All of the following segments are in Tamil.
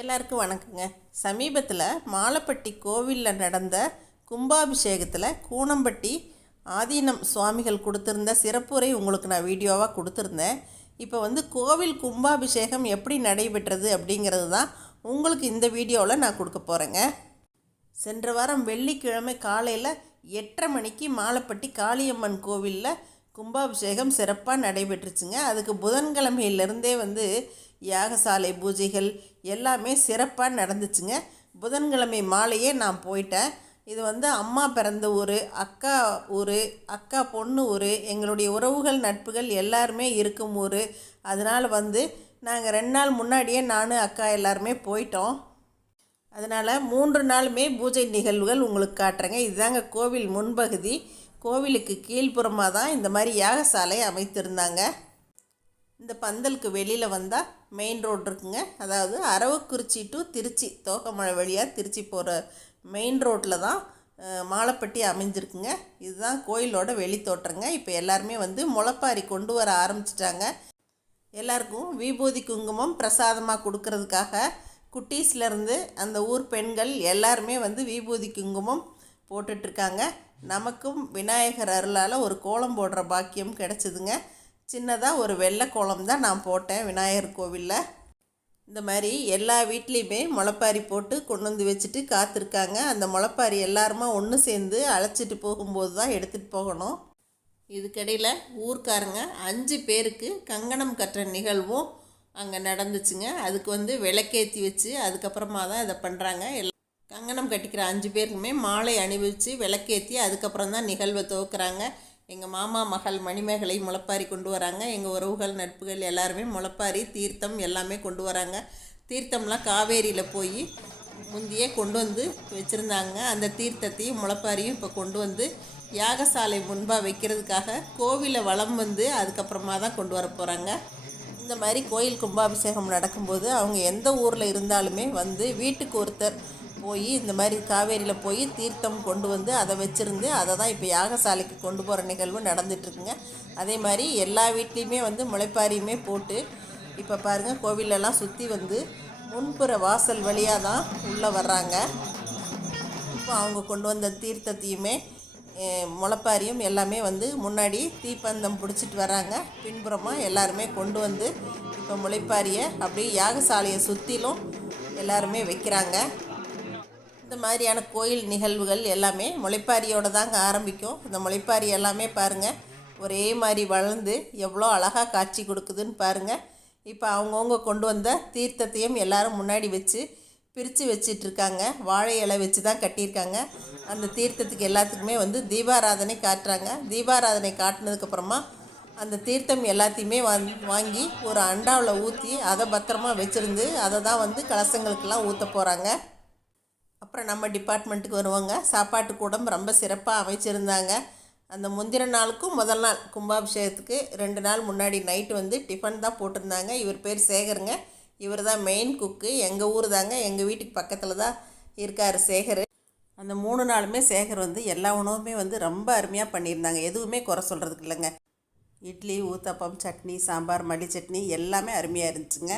எல்லாருக்கும் வணக்கங்க. சமீபத்தில் மாலப்பட்டி கோவிலில் நடந்த கும்பாபிஷேகத்தில் கூனம்பட்டி ஆதீனம் சுவாமிகள் கொடுத்துருந்த சிறப்புரை உங்களுக்கு நான் வீடியோவாக கொடுத்துருந்தேன். இப்போ வந்து கோவில் கும்பாபிஷேகம் எப்படி நடைபெற்றது அப்படிங்கிறது தான் உங்களுக்கு இந்த வீடியோவில் நான் கொடுக்க போகிறேங்க சென்ற வாரம் வெள்ளிக்கிழமை காலையில் எட்டரை மணிக்கு மாலப்பட்டி காளியம்மன் கோவிலில் கும்பாபிஷேகம் சிறப்பாக நடைபெற்றுச்சுங்க. அதுக்கு புதன்கிழமையிலேருந்தே வந்து யாகசாலை பூஜைகள் எல்லாமே சிறப்பாக நடந்துச்சுங்க. புதன்கிழமை மாலையே நான் போயிட்டேன். இது வந்து அம்மா பிறந்த ஊர் அக்கா ஊர் அக்கா பொண்ணு ஊர் எங்களுடைய உறவுகள் நட்புகள் எல்லாருமே இருக்கும் ஊர். அதனால் வந்து நாங்கள் ரெண்டு நாள் முன்னாடியே நான் அக்கா எல்லாருமே போயிட்டோம். அதனால் மூன்று நாளுமே பூஜை நிகழ்வுகள் உங்களுக்கு காட்டுறேங்க. இதுதாங்க கோவில் முன்பகுதி. கோவிலுக்கு கீழ்ப்புறமாக தான் இந்த மாதிரி யாகசாலை அமைத்திருந்தாங்க. இந்த பந்தலுக்கு வெளியில் வந்தால் மெயின் ரோடு இருக்குங்க. அதாவது அரவக்குறிச்சி டு திருச்சி தோகமழை வழியாக திருச்சி போகிற மெயின் ரோட்டில் தான் மாலைப்பட்டி அமைஞ்சிருக்குங்க. இதுதான் கோயிலோட வெளி இப்போ எல்லாருமே வந்து முளைப்பாரி கொண்டு வர ஆரம்பிச்சிட்டாங்க. எல்லாருக்கும் விபூதி குங்குமம் பிரசாதமாக கொடுக்கறதுக்காக குட்டீஸ்லேருந்து அந்த ஊர் பெண்கள் எல்லாருமே வந்து விபூதி குங்குமம் போட்டுட்ருக்காங்க நமக்கும் விநாயகர் அருளால் ஒரு கோலம் போடுற பாக்கியம் கிடச்சிதுங்க. சின்னதாக ஒரு வெள்ளை கோலம் தான் நான் போட்டேன் விநாயகர் கோவிலில். இந்த மாதிரி எல்லா வீட்லேயுமே முளைப்பாரி போட்டு கொண்டு வந்து வச்சுட்டு காத்திருக்காங்க. அந்த முளைப்பாரி எல்லாருமா ஒன்று சேர்ந்து அழைச்சிட்டு போகும்போது தான் எடுத்துகிட்டு போகணும். இதுக்கடையில் ஊர்க்காரங்க அஞ்சு பேருக்கு கங்கணம் கட்டுற நிகழ்வும் அங்கே நடந்துச்சுங்க. அதுக்கு வந்து விளக்கேற்றி வச்சு அதுக்கப்புறமா தான் இதை பண்ணுறாங்க எல் கங்கணம் கட்டிக்கிற அஞ்சு பேருக்குமே மாலை அணிவிச்சு விளக்கேற்றி அதுக்கப்புறம் தான் நிகழ்வை துவக்குறாங்க. எங்கள் மாமா மகள் மணிமேகலை முளைப்பாரி கொண்டு வராங்க. எங்கள் உறவுகள் நட்புகள் எல்லாருமே முளப்பாரி தீர்த்தம் எல்லாமே கொண்டு வராங்க. தீர்த்தம்லாம் காவேரியில் போய் முந்தியே கொண்டு வந்து வச்சுருந்தாங்க. அந்த தீர்த்தத்தையும் முளப்பாரியும் இப்போ கொண்டு வந்து யாகசாலை முன்பாக வைக்கிறதுக்காக கோவிலை வளம் வந்து அதுக்கப்புறமா தான் கொண்டு வர போகிறாங்க இந்த மாதிரி கோயில் கும்பாபிஷேகம் நடக்கும்போது அவங்க எந்த ஊரில் இருந்தாலுமே வந்து வீட்டுக்கு ஒருத்தர் போய் இந்த மாதிரி காவேரியில் போய் தீர்த்தம் கொண்டு வந்து அதை வச்சுருந்து அதை தான் இப்போ யாகசாலைக்கு கொண்டு போகிற நிகழ்வு நடந்துட்டுருக்குங்க. அதே மாதிரி எல்லா வீட்லேயுமே வந்து முளைப்பாரியுமே போட்டு இப்போ பாருங்கள் கோவிலெல்லாம் சுற்றி வந்து முன்புற வாசல் வழியாக தான் உள்ளே வர்றாங்க. இப்போ அவங்க கொண்டு வந்த தீர்த்தத்தையுமே முளைப்பாரியும் எல்லாமே வந்து முன்னாடி தீப்பந்தம் பிடிச்சிட்டு வராங்க பின்புறமாக எல்லாருமே கொண்டு வந்து இப்போ முளைப்பாரியை அப்படியே யாகசாலையை சுற்றிலும் எல்லாருமே வைக்கிறாங்க. இந்த மாதிரியான கோயில் நிகழ்வுகள் எல்லாமே முளைப்பாரியோட தாங்க ஆரம்பிக்கும். இந்த முளைப்பாரி எல்லாமே பாருங்கள் ஒரே மாதிரி வளர்ந்து எவ்வளோ அழகாக காட்சி கொடுக்குதுன்னு பாருங்கள் இப்போ அவங்கவுங்க கொண்டு வந்த தீர்த்தத்தையும் எல்லாரும் முன்னாடி வச்சு பிரித்து வச்சிட்ருக்காங்க. வாழை இலை வச்சு தான் கட்டியிருக்காங்க. அந்த தீர்த்தத்துக்கு எல்லாத்துக்குமே வந்து தீபாராதனை காட்டுறாங்க. தீபாராதனை காட்டினதுக்கப்புறமா அந்த தீர்த்தம் எல்லாத்தையுமே வந் வாங்கி ஒரு அண்டாவில் ஊற்றி அதை பத்திரமா வச்சுருந்து அதை தான் வந்து கலசங்களுக்கெல்லாம் ஊற்ற போகிறாங்க அப்புறம் நம்ம டிபார்ட்மெண்ட்டுக்கு வருவாங்க. சாப்பாட்டு கூடம் ரொம்ப சிறப்பாக அமைச்சிருந்தாங்க. அந்த முந்தின நாளுக்கும் முதல் நாள் கும்பாபிஷேகத்துக்கு ரெண்டு நாள் முன்னாடி நைட்டு வந்து டிஃபன் தான் போட்டிருந்தாங்க. இவர் பேர் சேகருங்க. இவர் தான் மெயின் குக்கு. எங்கள் ஊர் தாங்க. எங்கள் வீட்டுக்கு பக்கத்தில் தான் இருக்கார் சேகர். அந்த மூணு நாளுமே சேகர் வந்து எல்லா உணவுமே வந்து ரொம்ப அருமையாக பண்ணியிருந்தாங்க. எதுவுமே குறை சொல்கிறதுக்கு இல்லைங்க. இட்லி ஊத்தப்பம் சட்னி சாம்பார் மல்லி சட்னி எல்லாமே அருமையாக இருந்துச்சுங்க.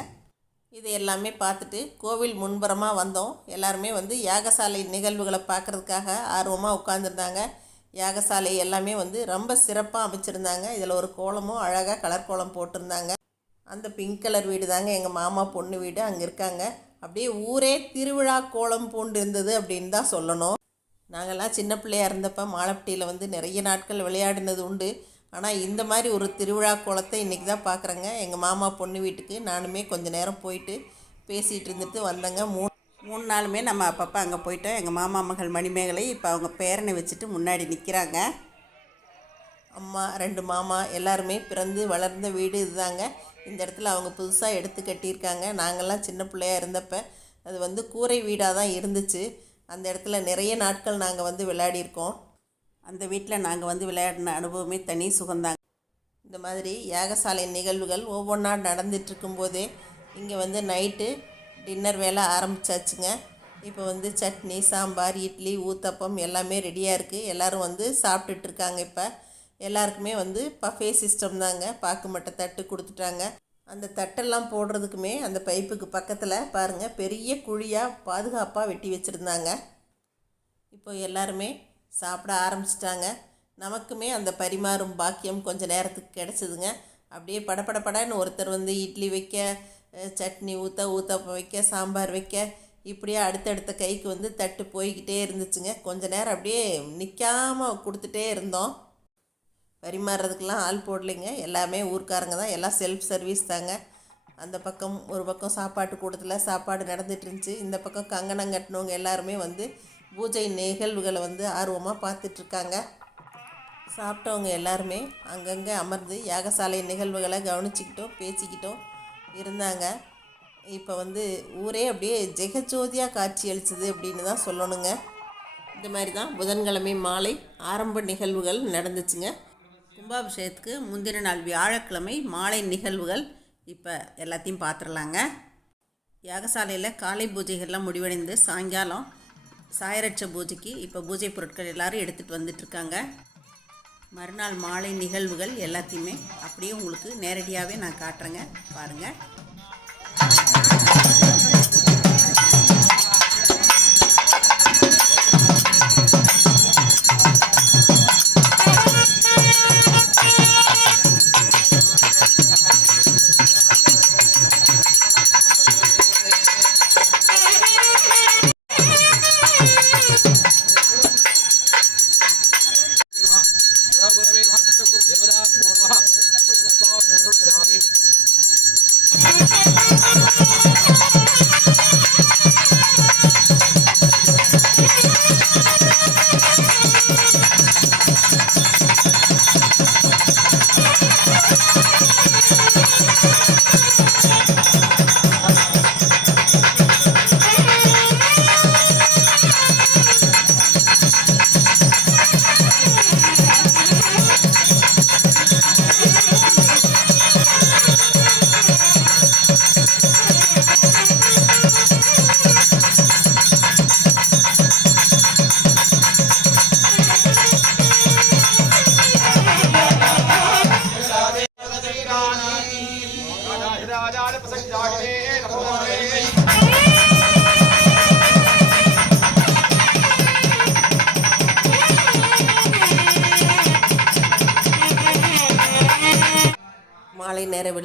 இது எல்லாமே பார்த்துட்டு கோவில் முன்புறமாக வந்தோம். எல்லாருமே வந்து யாகசாலை நிகழ்வுகளை பார்க்குறதுக்காக ஆர்வமாக உட்காந்துருந்தாங்க யாகசாலை எல்லாமே வந்து ரொம்ப சிறப்பாக அமைச்சிருந்தாங்க. இதில் ஒரு கோலமும் அழகாக கலர் கோலம் போட்டிருந்தாங்க. அந்த பிங்க் கலர் வீடு தாங்க எங்கள் மாமா பொண்ணு வீடு அங்கே இருக்காங்க. அப்படியே ஊரே திருவிழா கோலம் பூண்டு இருந்தது அப்படின்னு தான் சொல்லணும். நாங்கள்லாம் சின்ன பிள்ளையா இருந்தப்போ மாலப்பட்டியில் வந்து நிறைய நாட்கள் விளையாடினது உண்டு. ஆனால் இந்த மாதிரி ஒரு திருவிழா கோலத்தை இன்றைக்கி தான் பார்க்குறேங்க எங்கள் மாமா பொண்ணு வீட்டுக்கு நானுமே கொஞ்ச நேரம் போயிட்டு பேசிகிட்டு இருந்துட்டு வந்தேங்க. மூணு மூணு நாளுமே நம்ம அப்பப்போ அங்கே போயிட்டோம். எங்கள் மாமா மகள் மணிமேகலை இப்போ அவங்க பேரனை வச்சுட்டு முன்னாடி நிற்கிறாங்க அம்மா ரெண்டு மாமா எல்லாருமே பிறந்து வளர்ந்த வீடு இதுதாங்க. இந்த இடத்துல அவங்க புதுசாக எடுத்து கட்டியிருக்காங்க. நாங்கள்லாம் சின்ன பிள்ளையா இருந்தப்போ அது வந்து கூரை வீடாக தான் இருந்துச்சு. அந்த இடத்துல நிறைய நாட்கள் நாங்கள் வந்து விளையாடியிருக்கோம். அந்த வீட்டில் நாங்கள் வந்து விளையாடின அனுபவமே தனி சுகந்தாங்க இந்த மாதிரி யாகசாலை நிகழ்வுகள் ஒவ்வொன்றா நடந்துட்டு போதே இங்கே வந்து நைட்டு டின்னர் வேலை ஆரம்பித்தாச்சுங்க இப்போ வந்து சட்னி சாம்பார் இட்லி ஊத்தப்பம் எல்லாமே ரெடியாக இருக்குது எல்லோரும் வந்து சாப்பிட்டுட்ருக்காங்க இப்போ. எல்லாருக்குமே வந்து பஃபே சிஸ்டம் தாங்க பாக்கு மட்டை தட்டு கொடுத்துட்டாங்க. அந்த தட்டெல்லாம் போடுறதுக்குமே அந்த பைப்புக்கு பக்கத்தில் பாருங்கள் பெரிய குழியாக பாதுகாப்பாக வெட்டி வச்சுருந்தாங்க. இப்போ எல்லாருமே சாப்பிட ஆரம்பிச்சிட்டாங்க. நமக்குமே அந்த பரிமாறும் பாக்கியம் கொஞ்ச நேரத்துக்கு கிடச்சிதுங்க. அப்படியே படப்படப்படன்னு ஒருத்தர் வந்து இட்லி வைக்க சட்னி ஊற்ற ஊத்தப்பம் வைக்க சாம்பார் வைக்க இப்படியே அடுத்தடுத்த கைக்கு வந்து தட்டு போய்கிட்டே இருந்துச்சுங்க. கொஞ்ச நேரம் அப்படியே நிற்காம கொடுத்துட்டே இருந்தோம். பரிமாறுறதுக்கெலாம் ஆள் போடலைங்க. எல்லாமே ஊர்க்காரங்க தான். எல்லாம் செல்ஃப் சர்வீஸ் தாங்க. அந்த பக்கம் ஒரு பக்கம் சாப்பாட்டு கூடத்தில் சாப்பாடு நடந்துட்டு இருந்துச்சு. இந்த பக்கம் கங்கணம் கட்டினவங்க எல்லாருமே வந்து பூஜை நிகழ்வுகளை வந்து ஆர்வமாக பார்த்துட்ருக்காங்க. சாப்பிட்டவங்க எல்லாருமே அங்கங்கே அமர்ந்து யாகசாலை நிகழ்வுகளை கவனிச்சிக்கிட்டோம் பேசிக்கிட்டோம் இருந்தாங்க. இப்போ வந்து ஊரே அப்படியே ஜெகஜோதியாக காட்சி அளிச்சது அப்படின்னு தான் சொல்லணுங்க. இந்த மாதிரி தான் புதன்கிழமை மாலை ஆரம்ப நிகழ்வுகள் நடந்துச்சுங்க. கும்பாபிஷேகத்துக்கு முந்தின நாள் வியாழக்கிழமை மாலை நிகழ்வுகள் இப்போ எல்லாத்தையும் பார்த்துடலாங்க. யாகசாலையில் காலை பூஜைகள்லாம் முடிவடைந்து சாயங்காலம் சாயரட்ச பூஜைக்கு இப்போ பூஜை பொருட்கள் எல்லாரும் எடுத்துகிட்டு வந்துட்டுருக்காங்க. மறுநாள் மாலை நிகழ்வுகள் எல்லாத்தையுமே அப்படியே உங்களுக்கு நேரடியாகவே நான் காட்டுறேங்க. பாருங்கள்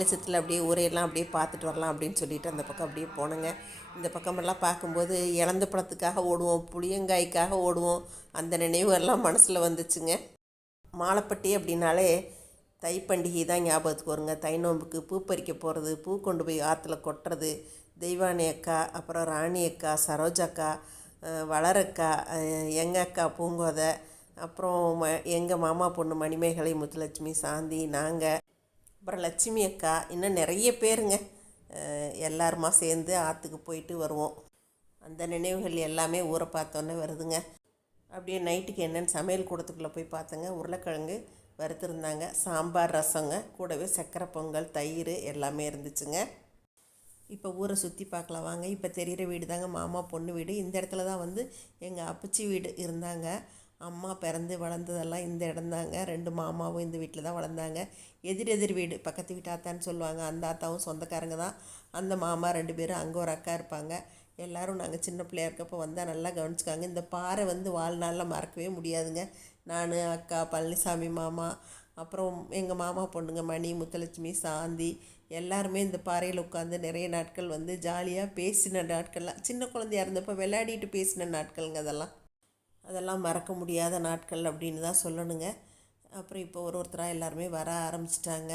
வெளிச்சத்தில் அப்படியே ஊரையெல்லாம் அப்படியே பார்த்துட்டு வரலாம் அப்படின்னு சொல்லிட்டு அந்த பக்கம் அப்படியே போனேங்க. இந்த பக்கமெல்லாம் பார்க்கும்போது இழந்த பழத்துக்காக ஓடுவோம் புளியங்காய்க்காக ஓடுவோம். அந்த நினைவுகள்லாம் மனசில் வந்துச்சுங்க. மாலைப்பட்டி அப்படின்னாலே தை பண்டிகை தான் ஞாபகத்துக்கு வருங்க. தை நோம்புக்கு பூ பறிக்க போகிறது பூ கொண்டு போய் ஆற்றுல கொட்டுறது தெய்வானி அக்கா அப்புறம் ராணி அக்கா சரோஜாக்கா வளரக்கா எங்கள் எங்க அக்கா பூங்கோதை அப்புறம் ம எங்கள் மாமா பொண்ணு மணிமேகலை முத்துலட்சுமி சாந்தி நாங்கள் அப்புறம் லட்சுமி அக்கா இன்னும் நிறைய பேருங்க. எல்லாருமா சேர்ந்து ஆற்றுக்கு போயிட்டு வருவோம். அந்த நினைவுகள் எல்லாமே ஊரை பார்த்தோன்னே வருதுங்க. அப்படியே நைட்டுக்கு என்னென்னு சமையல் கூடத்துக்குள்ளே போய் பார்த்தேங்க. உருளைக்கிழங்கு வறுத்துருந்தாங்க. சாம்பார் ரசங்க கூடவே சக்கரை பொங்கல் தயிர் எல்லாமே இருந்துச்சுங்க. இப்போ ஊரை சுற்றி பார்க்கலாம். வாங்க இப்போ தெரிகிற வீடு தாங்க மாமா பொண்ணு வீடு. இந்த இடத்துல தான் வந்து எங்கள் அப்பச்சி வீடு இருந்தாங்க. அம்மா பிறந்து வளர்ந்ததெல்லாம் இந்த இடம்தாங்க. ரெண்டு மாமாவும் இந்த வீட்டில் தான் வளர்ந்தாங்க. எதிர் எதிர் வீடு பக்கத்து வீட்டு ஆத்தான்னு சொல்லுவாங்க. அந்த ஆத்தாவும் சொந்தக்காரங்க தான். அந்த மாமா ரெண்டு பேரும் அங்கே ஒரு அக்கா இருப்பாங்க. எல்லோரும் நாங்கள் சின்ன பிள்ளையா இருக்கப்போ வந்தால் நல்லா கவனிச்சுக்காங்க இந்த பாறை வந்து வாழ்நாளில் மறக்கவே முடியாதுங்க. நான் அக்கா பழனிசாமி மாமா அப்புறம் எங்கள் மாமா பொண்ணுங்க மணி முத்தலட்சுமி சாந்தி எல்லாருமே இந்த பாறையில் உட்காந்து நிறைய நாட்கள் வந்து ஜாலியாக பேசின நாட்கள்லாம். சின்ன குழந்தையா இருந்தப்போ விளையாடிட்டு பேசின நாட்கள்ங்க அதெல்லாம். அதெல்லாம் மறக்க முடியாத நாட்கள் அப்படின்னு தான் சொல்லணுங்க. அப்புறம் இப்போ ஒரு ஒருத்தராக எல்லாருமே வர ஆரம்பிச்சிட்டாங்க.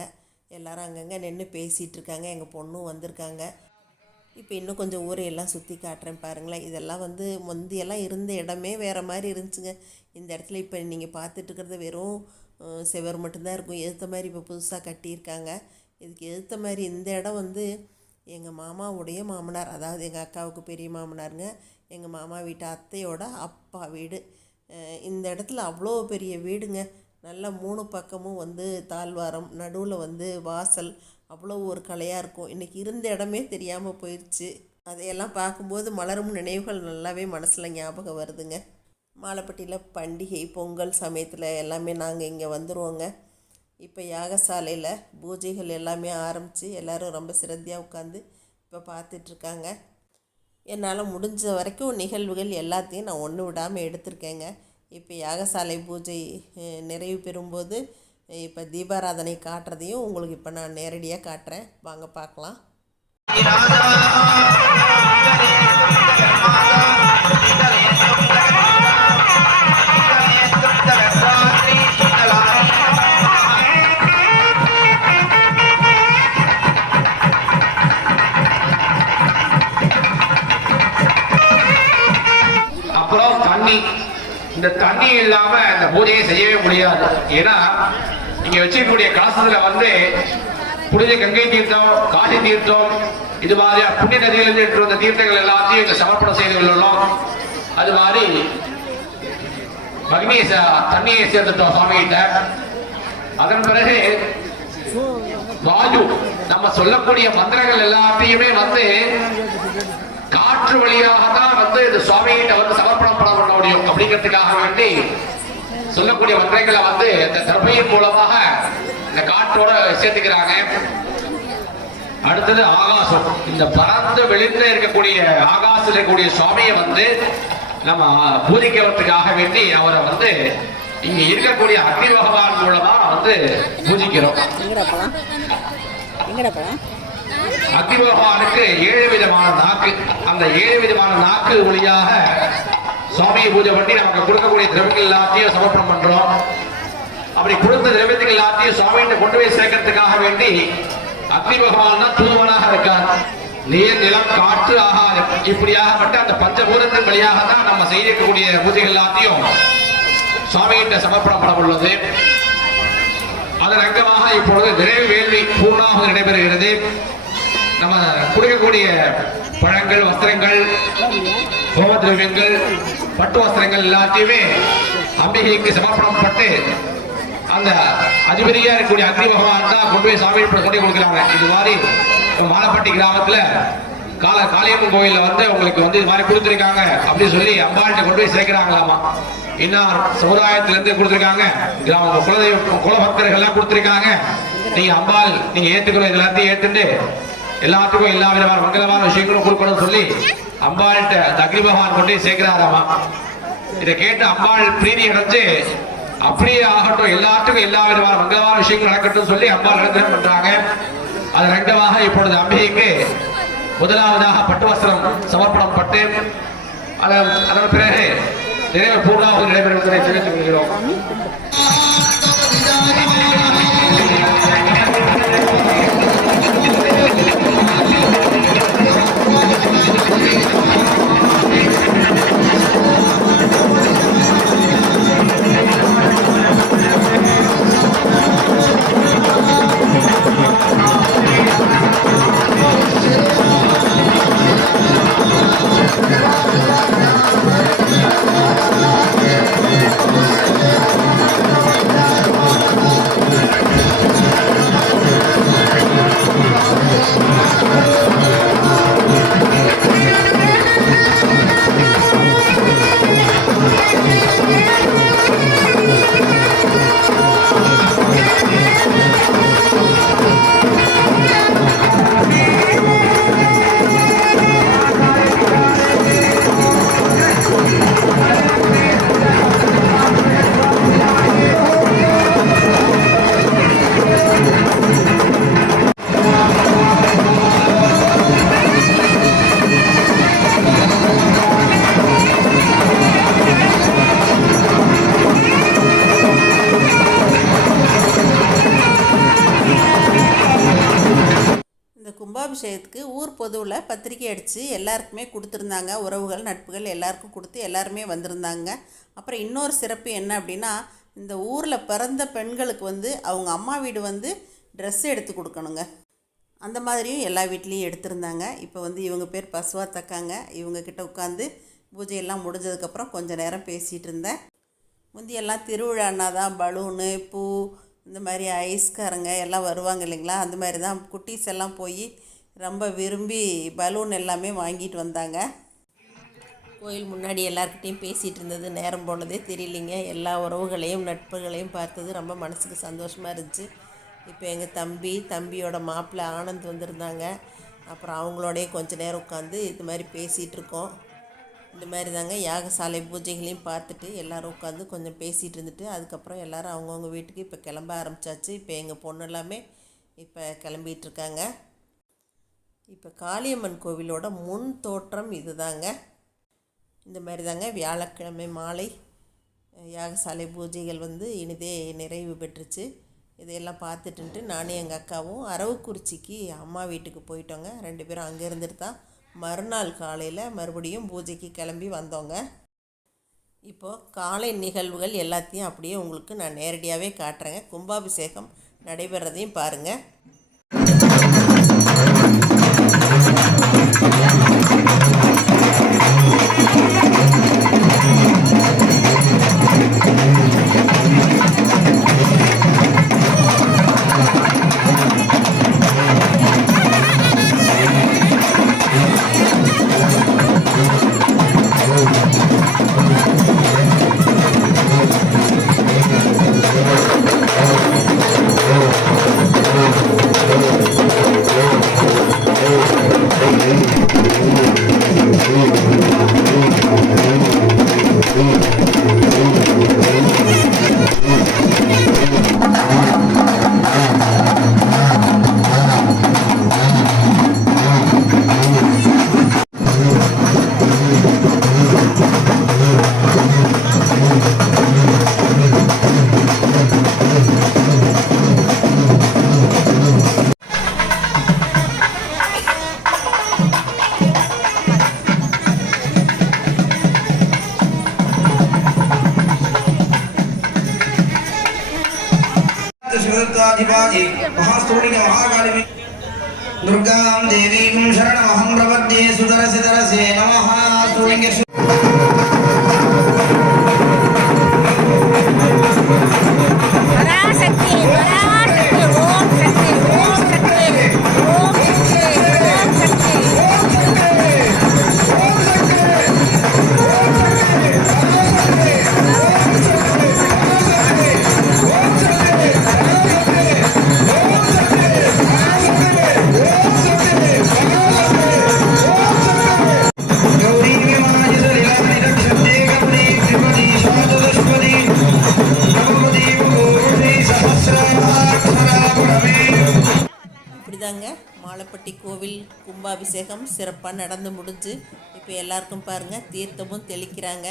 எல்லாரும் அங்கங்கே நின்று பேசிகிட்டு இருக்காங்க எங்கள் பொண்ணும் வந்திருக்காங்க. இப்போ இன்னும் கொஞ்சம் ஊரையெல்லாம் சுற்றி காட்டுறேன் பாருங்களேன். இதெல்லாம் வந்து முந்தியெல்லாம் இருந்த இடமே வேறு மாதிரி இருந்துச்சுங்க. இந்த இடத்துல இப்போ நீங்கள் பார்த்துட்டு வெறும் செவர் மட்டும்தான் இருக்கும். எதிர்த்த மாதிரி இப்போ புதுசாக கட்டியிருக்காங்க. இதுக்கு எதிர்த்த மாதிரி இந்த இடம் வந்து எங்கள் மாமாவுடைய மாமனார் அதாவது எங்கள் அக்காவுக்கு பெரிய மாமனாருங்க எங்கள் மாமா வீட்டு அத்தையோட அப்பா வீடு. இந்த இடத்துல அவ்வளோ பெரிய வீடுங்க. நல்லா மூணு பக்கமும் வந்து தாழ்வாரம் நடுவில் வந்து வாசல் அவ்வளோ ஒரு கலையாக இருக்கும். இன்றைக்கி இருந்த இடமே தெரியாமல் போயிடுச்சு அதையெல்லாம் பார்க்கும்போது மலரும் நினைவுகள் நல்லாவே மனசில் ஞாபகம் வருதுங்க. மாலைப்பட்டியில் பண்டிகை பொங்கல் சமயத்தில் எல்லாமே நாங்கள் இங்கே வந்துடுவோங்க இப்போ யாகசாலையில் பூஜைகள் எல்லாமே ஆரம்பித்து எல்லோரும் ரொம்ப சிரத்தையாக உட்காந்து இப்போ பார்த்துட்ருக்காங்க என்னால் முடிஞ்ச வரைக்கும் நிகழ்வுகள் எல்லாத்தையும் நான் ஒன்று விடாமல் எடுத்திருக்கேங்க இப்போ யாகசாலை பூஜை நிறைவு பெறும்போது இப்போ தீபாராதனை காட்டுறதையும் உங்களுக்கு இப்போ நான் நேரடியாக காட்டுறேன் வாங்க பார்க்கலாம் அப்புறம் இந்த தண்ணி இல்லாம இந்த பூஜையை செய்யவே முடியாது. ஏன்னா இங்க வச்சிருக்கக்கூடிய கலசத்துல வந்து புனித கங்கை தீர்த்தம் காசி தீர்த்தம் இது மாதிரி புண்ணிய நதியிலிருந்து எடுத்து வந்த தீர்த்தங்கள் எல்லாத்தையும் இங்க சமர்ப்பணம் செய்து கொள்ளணும். அது மாதிரி அக்னியை தண்ணியை சேர்த்துட்டோம் சுவாமி கிட்ட அதன் பிறகு வாயு நம்ம சொல்லக்கூடிய மந்திரங்கள் எல்லாத்தையுமே வந்து காற்று வழியாக தான் வந்து இந்த சுவாமிகிட்ட வந்து சமர்ப்பணம் பண்ண பண்ண முடியும் அப்படிங்கிறதுக்காக வேண்டி சொல்லக்கூடிய மந்திரங்களை வந்து இந்த தர்மையின் மூலமாக இந்த காற்றோட சேர்த்துக்கிறாங்க. அடுத்தது ஆகாசம். இந்த பரந்த வெளியில இருக்கக்கூடிய ஆகாசத்தில் இருக்கக்கூடிய சுவாமியை வந்து நம்ம பூஜிக்கிறதுக்காக வேண்டி அவரை வந்து இங்க இருக்கக்கூடிய அக்னி பகவான் மூலமா வந்து பூஜிக்கிறோம். அக்னி பகவானுக்கு ஏழு விதமான நாக்கு. அந்த ஏழு விதமான நாக்கு வழியாக சுவாமியை பூஜை பண்ணி நமக்கு கொடுக்கக்கூடிய திரவியங்கள் எல்லாத்தையும் சமர்ப்பணம் பண்றோம். அப்படி கொடுத்த திரவியத்துக்கு எல்லாத்தையும் சுவாமிகிட்ட கொண்டு போய் சேர்க்கறதுக்காக வேண்டி அக்னி பகவான் தான் தூதுவனாக இருக்கார். நீர் நிலம் காற்று ஆகாரம் இப்படியாகப்பட்ட அந்த பஞ்சபூதத்தின் வழியாக தான் நம்ம செய்யக்கூடிய பூஜைகள் எல்லாத்தையும் சுவாமிகிட்ட சமர்ப்பணம் பண்ண உள்ளது. அதன் அங்கமாக இப்பொழுது நிறைவு வேள்வி பூர்ணாக நடைபெறுகிறது. நம்ம கொடுக்கக்கூடிய பழங்கள் வஸ்திரங்கள் ஹோம திரவியங்கள் பட்டு வஸ்திரங்கள் எல்லாத்தையுமே அம்பிகைக்கு சமர்ப்பணம் பட்டு அந்த அதிபதியா இருக்கக்கூடிய அக்னி பகவான் தான் கொண்டு போய் சாமி கொண்டு கொடுக்குறாங்க. இது மாதிரி மாலப்பட்டி கிராமத்துல கால காளியம்மன் கோயில்ல வந்து உங்களுக்கு வந்து இது மாதிரி கொடுத்துருக்காங்க அப்படின்னு சொல்லி அம்பாள்கிட்ட கொண்டு போய் சேர்க்கிறாங்களாமா. இன்னார் சமுதாயத்திலிருந்து கொடுத்துருக்காங்க? கிராம குலதெய்வ குலபக்தர்கள் எல்லாம் கொடுத்துருக்காங்க. நீங்க அம்பாள் நீங்க ஏத்துக்கணும் இது எல்லாத்தையும் ஏத்துட்டு எல்லாத்துக்கும் எல்லா விதமான மங்களமான விஷயங்களும் கொடுக்கணும்னு சொல்லி அம்பாள்கிட்ட அந்த பகவான் கொண்டு சேர்க்கிறாராமா? இதை கேட்டு அம்பாள் பிரீதி அடைஞ்சு அப்படியே ஆகட்டும் எல்லாத்துக்கும் எல்லா விதமான மங்களமான விஷயங்கள் நடக்கட்டும் சொல்லி அம்பாள் அனுகிரகம் பண்றாங்க. அது ரெண்டமாக இப்பொழுது அம்பிகைக்கு முதலாவதாக பட்டு வஸ்திரம் சமர்ப்பணம் பட்டு அதன் அதன் பிறகு நிறைவு பூர்ணாக நடைபெறுவதை தெரிவித்துக் கொள்கிறோம். கொடுத்துருந்தாங்க. உறவுகள் நட்புகள் எல்லாருக்கும் கொடுத்து எல்லாருமே வந்திருந்தாங்க. அப்புறம் இன்னொரு சிறப்பு என்ன அப்படின்னா இந்த ஊரில் பிறந்த பெண்களுக்கு வந்து அவங்க அம்மா வீடு வந்து ட்ரெஸ் எடுத்து கொடுக்கணுங்க. அந்த மாதிரியும் எல்லா வீட்லேயும் எடுத்திருந்தாங்க. இப்போ வந்து இவங்க பேர் பசுவா தக்காங்க. இவங்கக்கிட்ட உட்காந்து பூஜையெல்லாம் முடிஞ்சதுக்கப்புறம் கொஞ்சம் நேரம் பேசிகிட்டு இருந்தேன். முந்தியெல்லாம் திருவிழான்னா தான் பலூனு பூ இந்த மாதிரி ஐஸ்காரங்க எல்லாம் வருவாங்க இல்லைங்களா? அந்த மாதிரி தான் குட்டீஸ் எல்லாம் போய் ரொம்ப விரும்பி பலூன் எல்லாமே வாங்கிட்டு வந்தாங்க. கோயில் முன்னாடி எல்லாருக்கிட்டையும் பேசிகிட்டு இருந்தது நேரம் போனதே தெரியலிங்க. எல்லா உறவுகளையும் நட்புகளையும் பார்த்தது ரொம்ப மனசுக்கு சந்தோஷமாக இருந்துச்சு. இப்போ எங்கள் தம்பி தம்பியோட மாப்பிள்ளை ஆனந்த் வந்திருந்தாங்க. அப்புறம் அவங்களோடய கொஞ்ச நேரம் உட்காந்து இது மாதிரி பேசிகிட்டு இருக்கோம். இந்த மாதிரி தாங்க யாகசாலை பூஜைகளையும் பார்த்துட்டு எல்லோரும் உட்காந்து கொஞ்சம் பேசிகிட்டு இருந்துட்டு அதுக்கப்புறம் எல்லோரும் அவங்கவுங்க வீட்டுக்கு இப்போ கிளம்ப ஆரம்பித்தாச்சு இப்போ எங்கள் பொண்ணு எல்லாமே இப்போ கிளம்பிகிட்டு இருக்காங்க. இப்போ காளியம்மன் கோவிலோட முன் தோற்றம் இதுதாங்க. இந்த மாதிரி தாங்க வியாழக்கிழமை மாலை யாகசாலை பூஜைகள் வந்து இனிதே நிறைவு பெற்றுச்சு. இதையெல்லாம் பார்த்துட்டுன்ட்டு நானும் எங்கள் அக்காவும் அரவக்குறிச்சிக்கு அம்மா வீட்டுக்கு போயிட்டோங்க. ரெண்டு பேரும் அங்கே இருந்துட்டு தான் மறுநாள் காலையில் மறுபடியும் பூஜைக்கு கிளம்பி வந்தோங்க. இப்போது காலை நிகழ்வுகள் எல்லாத்தையும் அப்படியே உங்களுக்கு நான் நேரடியாகவே காட்டுறேங்க. கும்பாபிஷேகம் நடைபெறதையும் பாருங்கள் దేవీం శరణమహం ప్రపద్యే సుదరసి దరసే నమ மாலப்பட்டி கோவில் கும்பாபிஷேகம் சிறப்பாக நடந்து முடிஞ்சு இப்போ எல்லாருக்கும் பாருங்கள் தீர்த்தமும் தெளிக்கிறாங்க.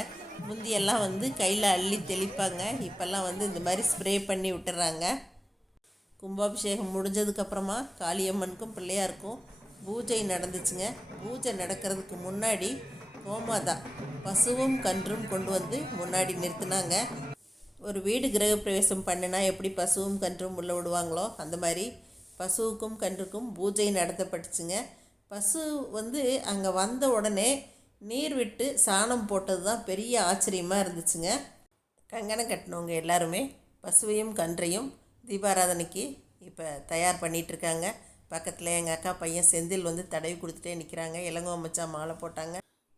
முந்தியெல்லாம் வந்து கையில் அள்ளி தெளிப்பாங்க. இப்போல்லாம் வந்து இந்த மாதிரி ஸ்ப்ரே பண்ணி விட்டுறாங்க. கும்பாபிஷேகம் முடிஞ்சதுக்கப்புறமா காளியம்மனுக்கும் பிள்ளையாருக்கும் பூஜை நடந்துச்சுங்க. பூஜை நடக்கிறதுக்கு முன்னாடி கோமாதா பசுவும் கன்றும் கொண்டு வந்து முன்னாடி நிறுத்தினாங்க. ஒரு வீடு கிரகப்பிரவேசம் பண்ணினா எப்படி பசுவும் கன்றும் உள்ளே விடுவாங்களோ அந்த மாதிரி பசுவுக்கும் கன்றுக்கும் பூஜை நடத்தப்பட்டுச்சுங்க. பசு வந்து அங்கே வந்த உடனே நீர் விட்டு சாணம் போட்டது தான் பெரிய ஆச்சரியமாக இருந்துச்சுங்க. கங்கணம் கட்டினவங்க எல்லாருமே பசுவையும் கன்றையும் தீபாராதனைக்கு இப்போ தயார் பண்ணிகிட்ருக்காங்க பக்கத்தில் எங்கள் அக்கா பையன் செந்தில் வந்து தடவி கொடுத்துட்டே நிற்கிறாங்க இளங்கோ மச்சான் மாலை போட்டாங்க.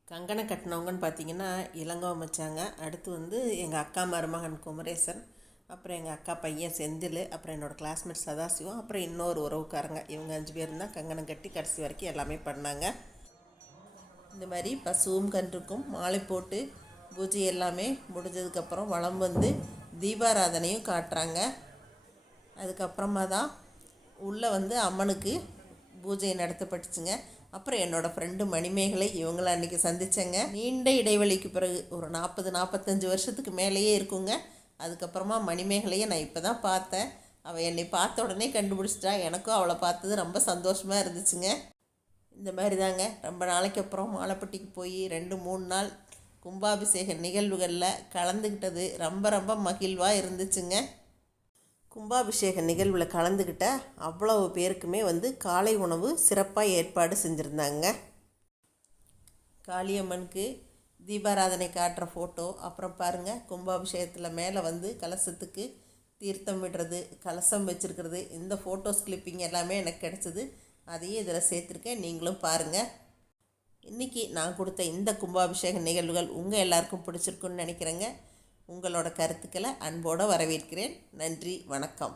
கங்கணம் கட்டினவங்கன்னு பார்த்தீங்கன்னா இளங்கோ மச்சாங்க. அடுத்து வந்து எங்கள் அக்கா மருமகன் குமரேசன் அப்புறம் எங்கள் அக்கா பையன் செந்தில் அப்புறம் என்னோடய கிளாஸ்மேட் சதாசிவம் அப்புறம் இன்னொரு உறவுக்காரங்க. இவங்க அஞ்சு பேர் தான் கங்கணம் கட்டி கடைசி வரைக்கும் எல்லாமே பண்ணாங்க. இந்த மாதிரி பசுவும் கன்றுக்கும் மாலை போட்டு பூஜை எல்லாமே முடிஞ்சதுக்கப்புறம் வளம் வந்து தீபாராதனையும் காட்டுறாங்க. அதுக்கப்புறமா தான் உள்ளே வந்து அம்மனுக்கு பூஜை நடத்தப்பட்டுச்சுங்க. அப்புறம் என்னோடய ஃப்ரெண்டு மணிமேகலை இவங்கள அன்றைக்கி சந்தித்தேங்க நீண்ட இடைவெளிக்கு பிறகு ஒரு நாற்பது நாற்பத்தஞ்சு வருஷத்துக்கு மேலேயே இருக்குங்க. அதுக்கப்புறமா மணிமேகலையை நான் இப்போ தான் பார்த்தேன். அவள் என்னை பார்த்த உடனே கண்டுபிடிச்சிட்டா. எனக்கும் அவளை பார்த்தது ரொம்ப சந்தோஷமாக இருந்துச்சுங்க. இந்த மாதிரி தாங்க ரொம்ப நாளைக்கு அப்புறம் மாலைப்பட்டிக்கு போய் ரெண்டு மூணு நாள் கும்பாபிஷேக நிகழ்வுகளில் கலந்துக்கிட்டது ரொம்ப ரொம்ப மகிழ்வாக இருந்துச்சுங்க. கும்பாபிஷேக நிகழ்வில் கலந்துக்கிட்ட அவ்வளவு பேருக்குமே வந்து காலை உணவு சிறப்பாக ஏற்பாடு செஞ்சுருந்தாங்க. காளியம்மனுக்கு தீபாராதனை காட்டுற ஃபோட்டோ அப்புறம் பாருங்கள் கும்பாபிஷேகத்தில் மேலே வந்து கலசத்துக்கு தீர்த்தம் விடுறது கலசம் வச்சுருக்கிறது இந்த ஃபோட்டோஸ் கிளிப்பிங் எல்லாமே எனக்கு கிடச்சிது. அதையும் இதில் சேர்த்துருக்கேன் நீங்களும் பாருங்கள் இன்றைக்கி நான் கொடுத்த இந்த கும்பாபிஷேக நிகழ்வுகள் உங்கள் எல்லாருக்கும் பிடிச்சிருக்குன்னு நினைக்கிறேங்க. உங்களோட கருத்துக்களை அன்போடு வரவேற்கிறேன். நன்றி வணக்கம்.